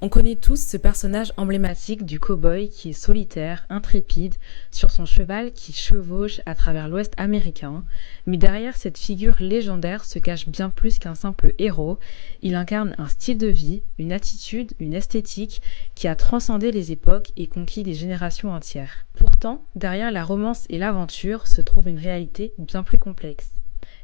On connaît tous ce personnage emblématique du cow-boy qui est solitaire, intrépide, sur son cheval qui chevauche à travers l'Ouest américain. Mais derrière cette figure légendaire se cache bien plus qu'un simple héros. Il incarne un style de vie, une attitude, une esthétique qui a transcendé les époques et conquis des générations entières. Pourtant, derrière la romance et l'aventure se trouve une réalité bien plus complexe.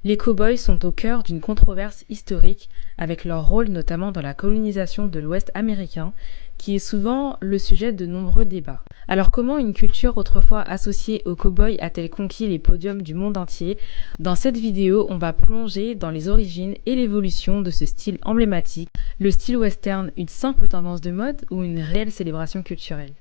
Les cow-boys sont au cœur d'une controverse historique, avec leur rôle notamment dans la colonisation de l'Ouest américain, qui est souvent le sujet de nombreux débats. Alors comment une culture autrefois associée aux cow-boys a-t-elle conquis les podiums du monde entier? Dans cette vidéo, on va plonger dans les origines et l'évolution de ce style emblématique. Le style western, une simple tendance de mode ou une réelle célébration culturelle?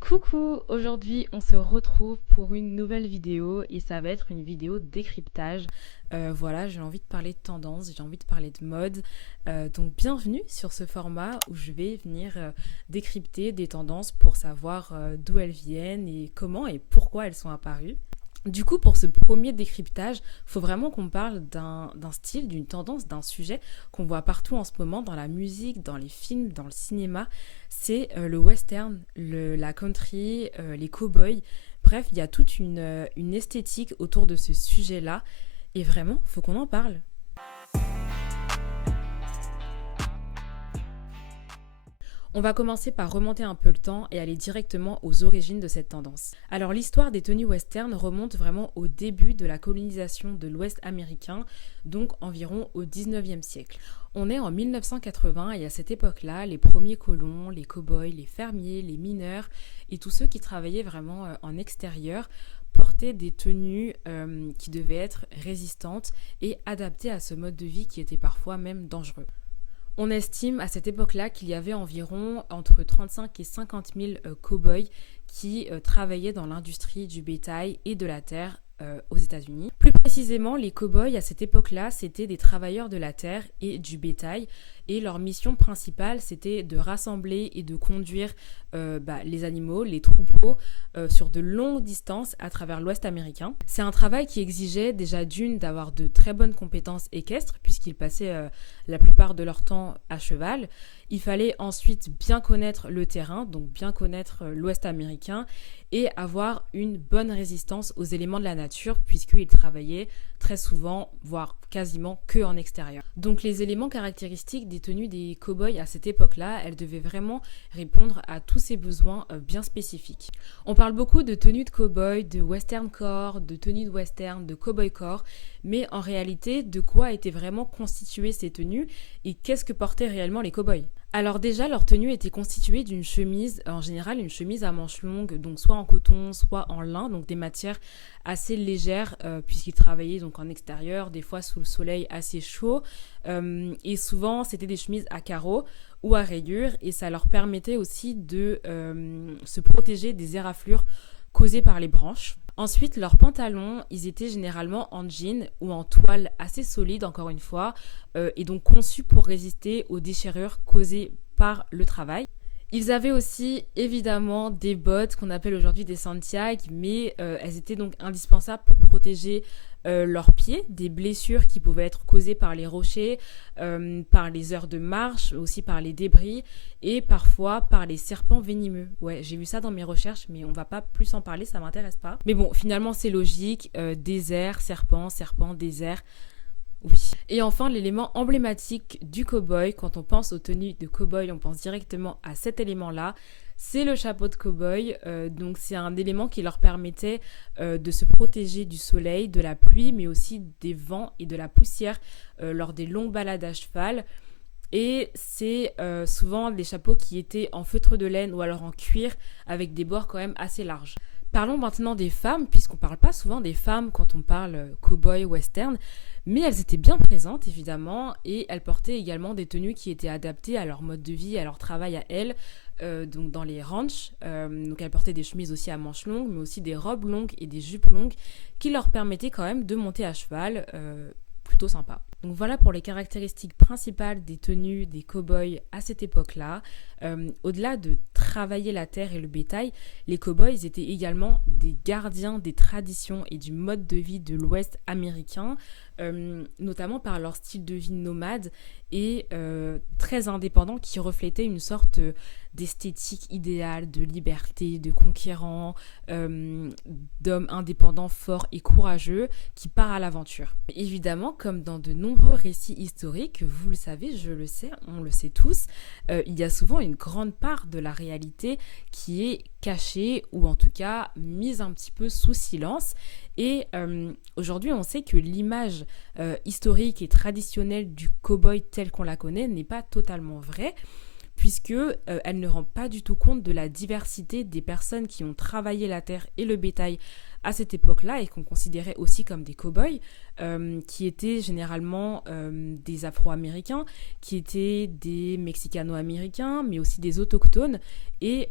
Coucou, aujourd'hui on se retrouve pour une nouvelle vidéo et ça va être une vidéo décryptage. Voilà, j'ai envie de parler de tendance, j'ai envie de parler de mode. Donc bienvenue sur ce format où je vais venir décrypter des tendances pour savoir d'où elles viennent et comment et pourquoi elles sont apparues. Du coup, pour ce premier décryptage, il faut vraiment qu'on parle d'un style, d'une tendance, d'un sujet qu'on voit partout en ce moment dans la musique, dans les films, dans le cinéma. C'est le western, la country, les cow-boys. Bref, il y a toute une esthétique autour de ce sujet-là. Et vraiment, il faut qu'on en parle. On va commencer par remonter un peu le temps et aller directement aux origines de cette tendance. Alors l'histoire des tenues western remonte vraiment au début de la colonisation de l'Ouest américain, donc environ au 19e siècle. On est en 1980 et à cette époque-là, les premiers colons, les cow-boys, les fermiers, les mineurs et tous ceux qui travaillaient vraiment en extérieur portaient des tenues qui devaient être résistantes et adaptées à ce mode de vie qui était parfois même dangereux. On estime à cette époque-là qu'il y avait environ entre 35 et 50 000 cow-boys qui travaillaient dans l'industrie du bétail et de la terre aux États-Unis. Plus précisément, les cow-boys à cette époque-là, c'était des travailleurs de la terre et du bétail. Et leur mission principale, c'était de rassembler et de conduire les animaux, les troupeaux, sur de longues distances à travers l'Ouest américain. C'est un travail qui exigeait déjà d'une d'avoir de très bonnes compétences équestres, puisqu'ils passaient la plupart de leur temps à cheval. Il fallait ensuite bien connaître le terrain, donc bien connaître l'Ouest américain, et avoir une bonne résistance aux éléments de la nature, puisqu'ils travaillaient très souvent, voire quasiment que en extérieur. Donc les éléments caractéristiques des tenues des cow-boys à cette époque-là, elles devaient vraiment répondre à tous ces besoins bien spécifiques. On parle beaucoup de tenues de cow-boy, de western core, de tenues de western, de cowboy core, mais en réalité, de quoi étaient vraiment constituées ces tenues et qu'est-ce que portaient réellement les cow-boys? Alors déjà, leur tenue était constituée d'une chemise, en général une chemise à manches longues, donc soit en coton, soit en lin, donc des matières assez légères puisqu'ils travaillaient donc en extérieur, des fois sous le soleil assez chaud, et souvent c'était des chemises à carreaux ou à rayures et ça leur permettait aussi de se protéger des éraflures causées par les branches. Ensuite, leurs pantalons, ils étaient généralement en jean ou en toile assez solide, encore une fois, et donc conçus pour résister aux déchirures causées par le travail. Ils avaient aussi évidemment des bottes qu'on appelle aujourd'hui des Santiago, mais elles étaient donc indispensables pour protéger leurs pieds des blessures qui pouvaient être causées par les rochers, par les heures de marche, aussi par les débris et parfois par les serpents venimeux. Ouais, j'ai vu ça dans mes recherches, mais on va pas plus en parler, ça m'intéresse pas. Mais bon, finalement c'est logique, désert, serpent, serpent, désert. Oui. Et enfin, l'élément emblématique du cow-boy, quand on pense aux tenues de cow-boy, on pense directement à cet élément-là, c'est le chapeau de cow-boy. Donc c'est un élément qui leur permettait de se protéger du soleil, de la pluie, mais aussi des vents et de la poussière lors des longues balades à cheval. Et c'est souvent des chapeaux qui étaient en feutre de laine ou alors en cuir avec des bords quand même assez larges. Parlons maintenant des femmes, puisqu'on ne parle pas souvent des femmes quand on parle cow-boy, western, mais elles étaient bien présentes évidemment et elles portaient également des tenues qui étaient adaptées à leur mode de vie, à leur travail à elles, donc dans les ranchs. Donc elles portaient des chemises aussi à manches longues, mais aussi des robes longues et des jupes longues qui leur permettaient quand même de monter à cheval, plutôt sympa. Donc voilà pour les caractéristiques principales des tenues des cow-boys à cette époque-là. Au-delà de travailler la terre et le bétail, les cow-boys étaient également des gardiens des traditions et du mode de vie de l'Ouest américain, notamment par leur style de vie nomade et très indépendant qui reflétait une sorte d'esthétique idéale, de liberté, de conquérant, d'homme indépendant, fort et courageux qui part à l'aventure. Évidemment, comme dans de nombreux récits historiques, vous le savez, je le sais, on le sait tous, il y a souvent une grande part de la réalité qui est cachée ou en tout cas mise un petit peu sous silence. Et aujourd'hui, on sait que l'image historique et traditionnelle du cow-boy tel qu'on la connaît n'est pas totalement vraie, puisque elle ne rend pas du tout compte de la diversité des personnes qui ont travaillé la terre et le bétail à cette époque-là et qu'on considérait aussi comme des cow-boys, qui étaient généralement des Afro-Américains, qui étaient des Mexicano-Américains, mais aussi des autochtones. Et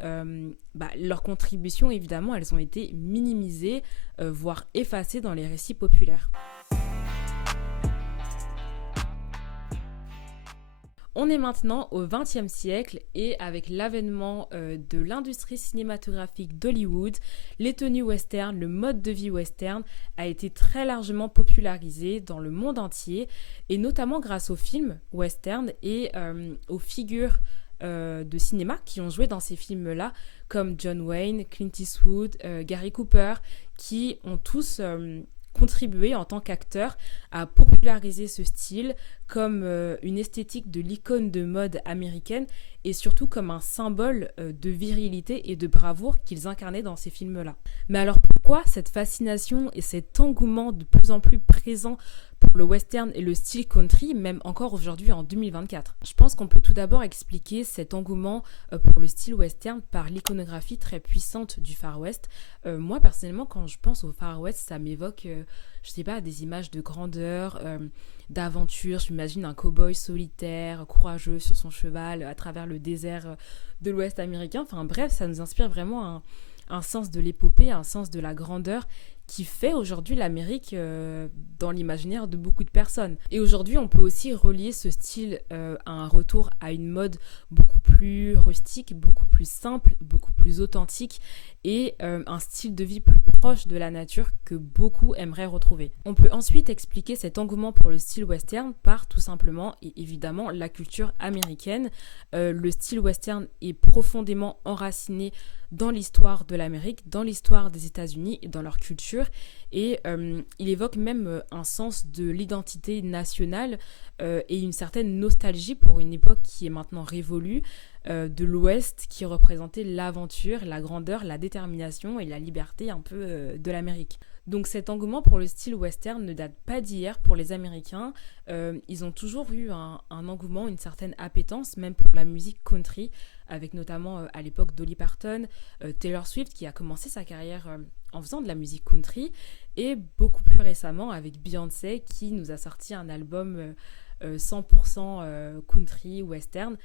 leurs contributions, évidemment, elles ont été minimisées, voire effacées dans les récits populaires. On est maintenant au XXe siècle et avec l'avènement de l'industrie cinématographique d'Hollywood, les tenues western, le mode de vie western a été très largement popularisé dans le monde entier et notamment grâce aux films western et aux figures de cinéma qui ont joué dans ces films-là comme John Wayne, Clint Eastwood, Gary Cooper, qui ont tous contribué en tant qu'acteurs à populariser ce style comme une esthétique de l'icône de mode américaine et surtout comme un symbole de virilité et de bravoure qu'ils incarnaient dans ces films-là. Mais alors pourquoi cette fascination et cet engouement de plus en plus présent pour le western et le style country, même encore aujourd'hui en 2024? Je pense qu'on peut tout d'abord expliquer cet engouement pour le style western par l'iconographie très puissante du Far West. Moi personnellement, quand je pense au Far West, ça m'évoque, je sais pas, des images de grandeur, d'aventure. Je m'imagine un cow-boy solitaire, courageux sur son cheval à travers le désert de l'Ouest américain. Enfin bref, ça nous inspire vraiment un sens de l'épopée, un sens de la grandeur qui fait aujourd'hui l'Amérique dans l'imaginaire de beaucoup de personnes. Et aujourd'hui, on peut aussi relier ce style à un retour à une mode beaucoup plus rustique, beaucoup plus simple, beaucoup plus authentique et un style de vie plus proche de la nature que beaucoup aimeraient retrouver. On peut ensuite expliquer cet engouement pour le style western par tout simplement et évidemment la culture américaine. Le style western est profondément enraciné dans l'histoire de l'Amérique, dans l'histoire des États-Unis et dans leur culture. Et il évoque même un sens de l'identité nationale et une certaine nostalgie pour une époque qui est maintenant révolue, de l'Ouest qui représentait l'aventure, la grandeur, la détermination et la liberté un peu de l'Amérique. Donc cet engouement pour le style western ne date pas d'hier pour les Américains. Ils ont toujours eu un engouement, une certaine appétence, même pour la musique country, avec notamment à l'époque Dolly Parton, Taylor Swift qui a commencé sa carrière en faisant de la musique country, et beaucoup plus récemment avec Beyoncé qui nous a sorti un album 100% country western.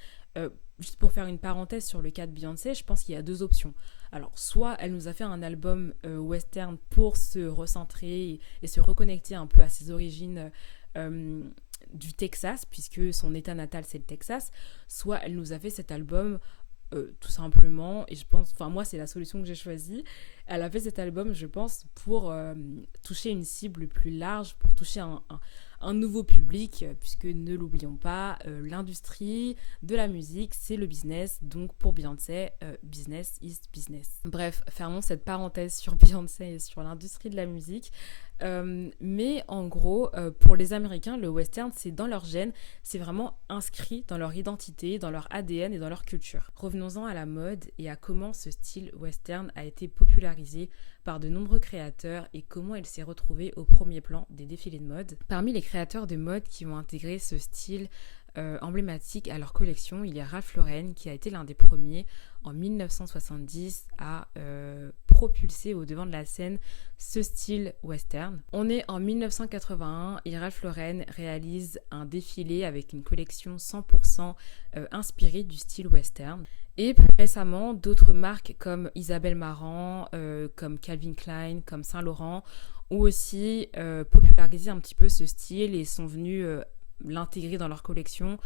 Juste pour faire une parenthèse sur le cas de Beyoncé, je pense qu'il y a deux options. Alors, soit elle nous a fait un album western pour se recentrer et se reconnecter un peu à ses origines du Texas, puisque son état natal c'est le Texas, soit elle nous a fait cet album tout simplement, et je pense, enfin moi c'est la solution que j'ai choisie, elle a fait cet album je pense pour toucher une cible plus large, pour toucher un nouveau public, puisque ne l'oublions pas, l'industrie de la musique, c'est le business. Donc pour Beyoncé, business is business. Bref, fermons cette parenthèse sur Beyoncé et sur l'industrie de la musique. Mais en gros, pour les Américains, le western, c'est dans leur gène, c'est vraiment inscrit dans leur identité, dans leur ADN et dans leur culture. Revenons-en à la mode et à comment ce style western a été popularisé par de nombreux créateurs et comment il s'est retrouvé au premier plan des défilés de mode. Parmi les créateurs de mode qui ont intégré ce style emblématique à leur collection, il y a Ralph Lauren qui a été l'un des premiers en 1970 à propulser au devant de la scène ce style western. On est en 1981 et Ralph Lauren réalise un défilé avec une collection 100% inspirée du style western. Et plus récemment, d'autres marques comme Isabelle Marant, comme Calvin Klein, comme Saint Laurent ont aussi popularisé un petit peu ce style et sont venus l'intégrer dans leur collection,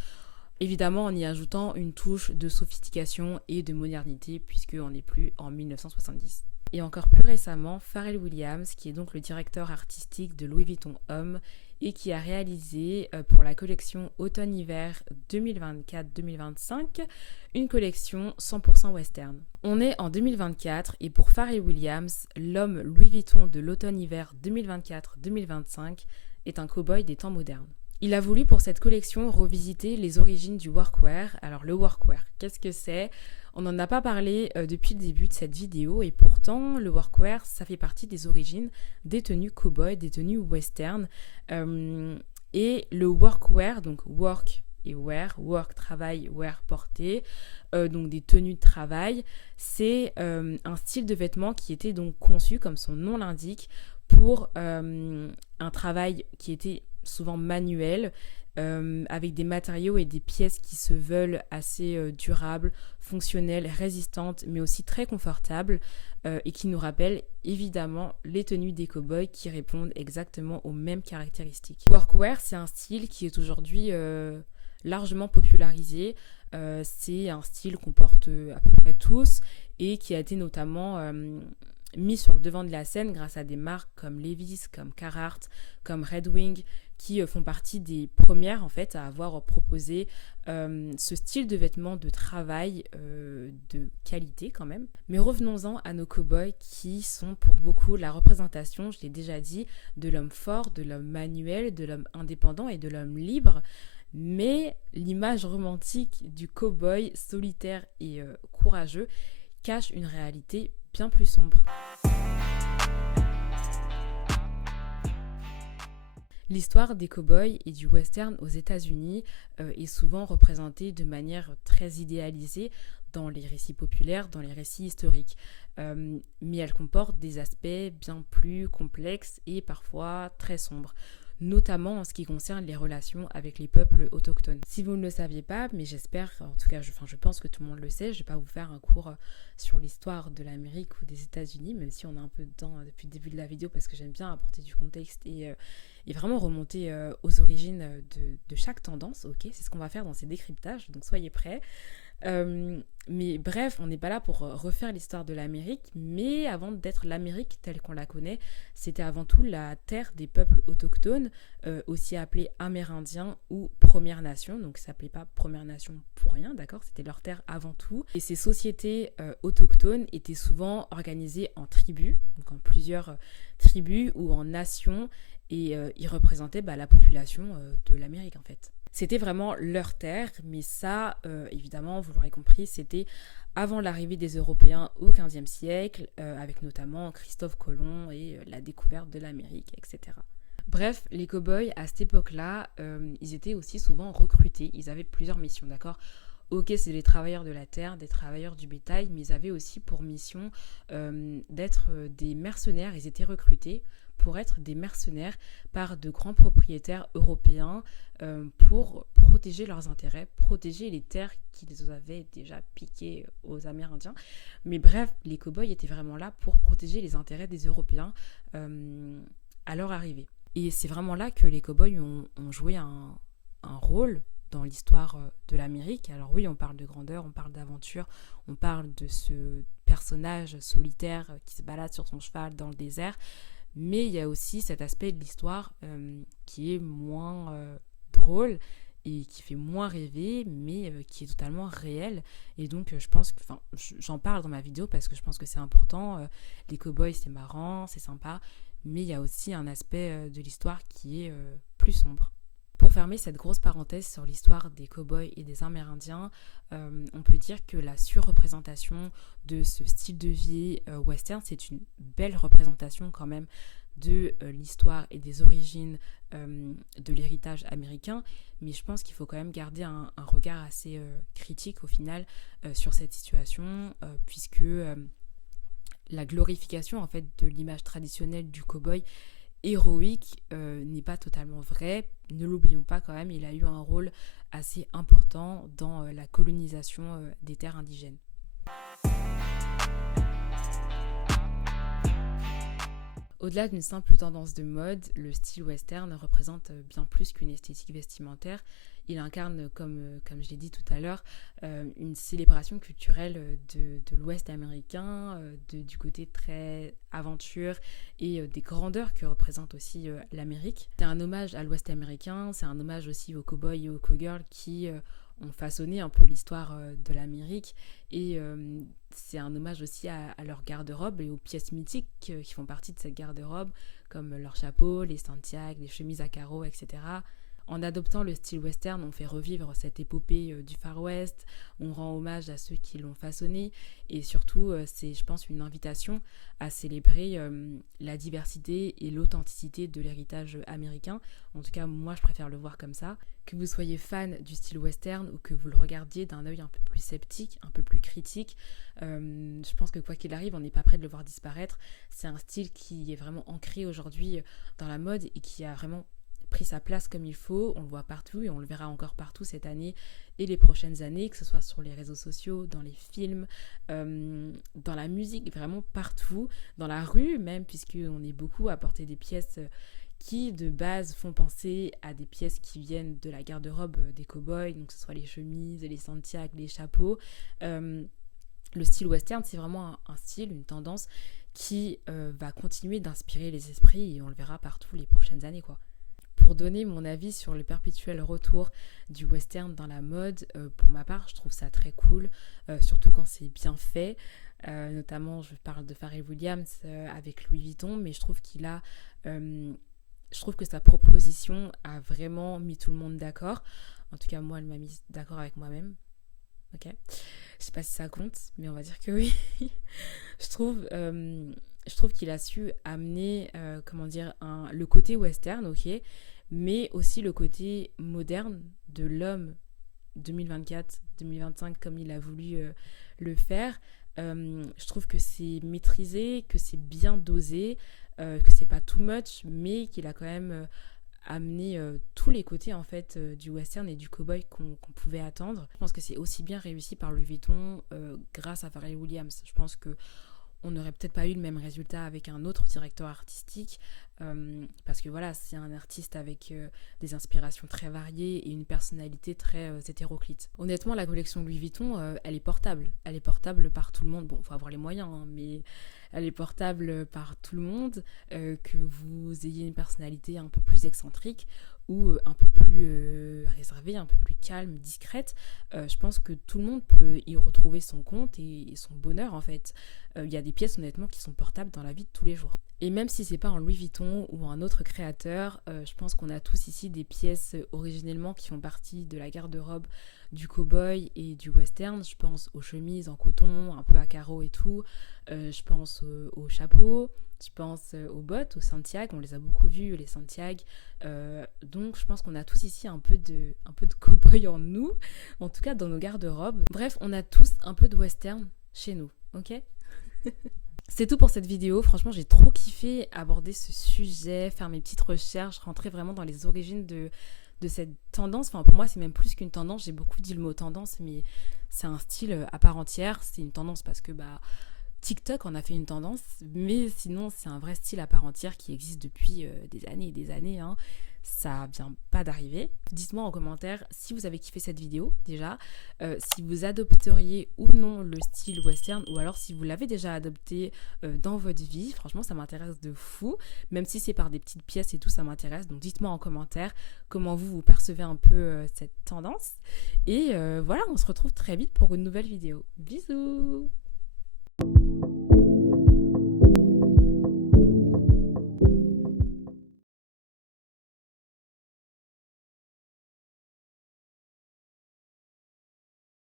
évidemment en y ajoutant une touche de sophistication et de modernité puisqu'on n'est plus en 1970. Et encore plus récemment, Pharrell Williams, qui est donc le directeur artistique de Louis Vuitton Homme et qui a réalisé pour la collection automne-hiver 2024-2025 une collection 100% western. On est en 2024 et pour Pharrell Williams, l'homme Louis Vuitton de l'automne-hiver 2024-2025 est un cow-boy des temps modernes. Il a voulu pour cette collection revisiter les origines du workwear. Alors le workwear, qu'est-ce que c'est ? On n'en a pas parlé depuis le début de cette vidéo et pourtant le workwear, ça fait partie des origines des tenues cow-boy, des tenues western. Et le workwear, donc work et wear, work, travail, wear, porter, donc des tenues de travail, c'est un style de vêtement qui était donc conçu, comme son nom l'indique, pour un travail qui était souvent manuel, avec des matériaux et des pièces qui se veulent assez durables, fonctionnelles, résistantes, mais aussi très confortables et qui nous rappellent évidemment les tenues des cow-boys qui répondent exactement aux mêmes caractéristiques. Workwear, c'est un style qui est aujourd'hui largement popularisé. C'est un style qu'on porte à peu près tous et qui a été notamment mis sur le devant de la scène grâce à des marques comme Levi's, comme Carhartt, comme Red Wing, qui font partie des premières en fait à avoir proposé ce style de vêtements de travail de qualité quand même. Mais revenons-en à nos cow-boys qui sont pour beaucoup la représentation, je l'ai déjà dit, de l'homme fort, de l'homme manuel, de l'homme indépendant et de l'homme libre. Mais l'image romantique du cow-boy solitaire et courageux cache une réalité bien plus sombre. L'histoire des cow-boys et du western aux États-Unis est souvent représentée de manière très idéalisée dans les récits populaires, dans les récits historiques. Mais elle comporte des aspects bien plus complexes et parfois très sombres, notamment en ce qui concerne les relations avec les peuples autochtones. Si vous ne le saviez pas, mais j'espère, en tout cas je pense que tout le monde le sait, je ne vais pas vous faire un cours sur l'histoire de l'Amérique ou des États-Unis, même si on a un peu de temps depuis le début de la vidéo parce que j'aime bien apporter du contexte et vraiment remonter aux origines de chaque tendance, ok ? C'est ce qu'on va faire dans ces décryptages, donc soyez prêts. Mais bref, on n'est pas là pour refaire l'histoire de l'Amérique, mais avant d'être l'Amérique telle qu'on la connaît, c'était avant tout la terre des peuples autochtones, aussi appelés Amérindiens ou Premières Nations. Donc ça s'appelait pas Premières Nations pour rien, d'accord ? C'était leur terre avant tout. Et ces sociétés autochtones étaient souvent organisées en tribus, donc en plusieurs tribus ou en nations, et ils représentaient la population de l'Amérique en fait. C'était vraiment leur terre, mais ça, évidemment, vous l'aurez compris, c'était avant l'arrivée des Européens au XVe siècle, avec notamment Christophe Colomb et la découverte de l'Amérique, etc. Bref, les cow-boys, à cette époque-là, ils étaient aussi souvent recrutés. Ils avaient plusieurs missions, d'accord ? Ok, c'est des travailleurs de la terre, des travailleurs du bétail, mais ils avaient aussi pour mission d'être des mercenaires. Ils étaient recrutés pour être des mercenaires par de grands propriétaires européens pour protéger leurs intérêts, protéger les terres qu'ils avaient déjà piquées aux Amérindiens. Mais bref, les cow-boys étaient vraiment là pour protéger les intérêts des Européens à leur arrivée. Et c'est vraiment là que les cow-boys ont joué un rôle dans l'histoire de l'Amérique. Alors oui, on parle de grandeur, on parle d'aventure, on parle de ce personnage solitaire qui se balade sur son cheval dans le désert, mais il y a aussi cet aspect de l'histoire qui est moins drôle et qui fait moins rêver, mais qui est totalement réel. Et donc je pense que, j'en parle dans ma vidéo parce que je pense que c'est important. Les cow-boys, c'est marrant, c'est sympa, mais il y a aussi un aspect de l'histoire qui est plus sombre. Pour fermer cette grosse parenthèse sur l'histoire des cow-boys et des Amérindiens, on peut dire que la surreprésentation de ce style de vie western, c'est une belle représentation quand même de l'histoire et des origines de l'héritage américain, mais je pense qu'il faut quand même garder un regard assez critique au final sur cette situation, puisque la glorification en fait de l'image traditionnelle du cow-boy héroïque n'est pas totalement vrai. Ne l'oublions pas quand même, il a eu un rôle assez important dans la colonisation des terres indigènes. Au-delà d'une simple tendance de mode, le style western représente bien plus qu'une esthétique vestimentaire. Il incarne, comme je l'ai dit tout à l'heure, une célébration culturelle de l'Ouest américain, du côté très aventure et des grandeurs que représente aussi l'Amérique. C'est un hommage à l'Ouest américain, c'est un hommage aussi aux cowboys et aux cowgirls qui ont façonné un peu l'histoire de l'Amérique et c'est un hommage aussi à leur garde-robe et aux pièces mythiques qui font partie de cette garde-robe comme leurs chapeaux, les Santiago, les chemises à carreaux, etc. En adoptant le style western, on fait revivre cette épopée du Far West, on rend hommage à ceux qui l'ont façonné et surtout c'est, je pense, une invitation à célébrer la diversité et l'authenticité de l'héritage américain. En tout cas, moi je préfère le voir comme ça. Que vous soyez fan du style western ou que vous le regardiez d'un œil un peu plus sceptique, un peu plus critique, je pense que quoi qu'il arrive, on n'est pas prêt de le voir disparaître. C'est un style qui est vraiment ancré aujourd'hui dans la mode et qui a vraiment pris sa place comme il faut, on le voit partout et on le verra encore partout cette année et les prochaines années, que ce soit sur les réseaux sociaux, dans les films, dans la musique, vraiment partout, dans la rue même, puisqu'on est beaucoup à porter des pièces qui de base font penser à des pièces qui viennent de la garde-robe des cow-boys, donc que ce soit les chemises, les Santiago, les chapeaux. Le style western, c'est vraiment un style, une tendance qui va continuer d'inspirer les esprits et on le verra partout les prochaines années, quoi. Pour donner mon avis sur le perpétuel retour du western dans la mode, pour ma part, je trouve ça très cool, surtout quand c'est bien fait. Notamment, je parle de Pharrell Williams avec Louis Vuitton, mais je trouve je trouve que sa proposition a vraiment mis tout le monde d'accord. En tout cas, moi, elle m'a mis d'accord avec moi-même. Ok. Je sais pas si ça compte, mais on va dire que oui. je trouve qu'il a su amener, le côté western, ok, mais aussi le côté moderne de l'homme 2024-2025 comme il a voulu le faire. Je trouve que c'est maîtrisé, que c'est bien dosé, que c'est pas too much, mais qu'il a quand même amené tous les côtés en fait du western et du cowboy qu'on pouvait attendre. Je pense que c'est aussi bien réussi par Louis Vuitton grâce à Pharrell Williams. Je pense que on n'aurait peut-être pas eu le même résultat avec un autre directeur artistique parce que voilà, c'est un artiste avec des inspirations très variées et une personnalité très hétéroclite. Honnêtement, la collection Louis Vuitton, elle est portable par tout le monde. Bon, il faut avoir les moyens, hein, mais elle est portable par tout le monde, que vous ayez une personnalité un peu plus excentrique ou un peu plus réservée, un peu plus calme, discrète, je pense que tout le monde peut y retrouver son compte et son bonheur en fait. Il y a des pièces honnêtement qui sont portables dans la vie de tous les jours. Et même si c'est pas un Louis Vuitton ou un autre créateur, je pense qu'on a tous ici des pièces originellement qui font partie de la garde-robe du cow-boy et du western. Je pense aux chemises en coton, un peu à carreaux et tout. Je pense aux chapeaux, je pense aux bottes, aux Santiago. On les a beaucoup vus, les Santiago. Donc je pense qu'on a tous ici un peu de cow-boy en nous, en tout cas dans nos garde-robes. Bref, on a tous un peu de western chez nous, ok? C'est tout pour cette vidéo. Franchement, j'ai trop kiffé aborder ce sujet, faire mes petites recherches, rentrer vraiment dans les origines de cette tendance. Enfin, pour moi, c'est même plus qu'une tendance. J'ai beaucoup dit le mot tendance, mais c'est un style à part entière. C'est une tendance parce que TikTok en a fait une tendance, mais sinon, c'est un vrai style à part entière qui existe depuis des années et des années, hein. Ça vient pas d'arriver. Dites-moi en commentaire si vous avez kiffé cette vidéo déjà, si vous adopteriez ou non le style western ou alors si vous l'avez déjà adopté dans votre vie. Franchement, ça m'intéresse de fou. Même si c'est par des petites pièces et tout, ça m'intéresse. Donc dites-moi en commentaire comment vous percevez un peu cette tendance. Et voilà, on se retrouve très vite pour une nouvelle vidéo. Bisous!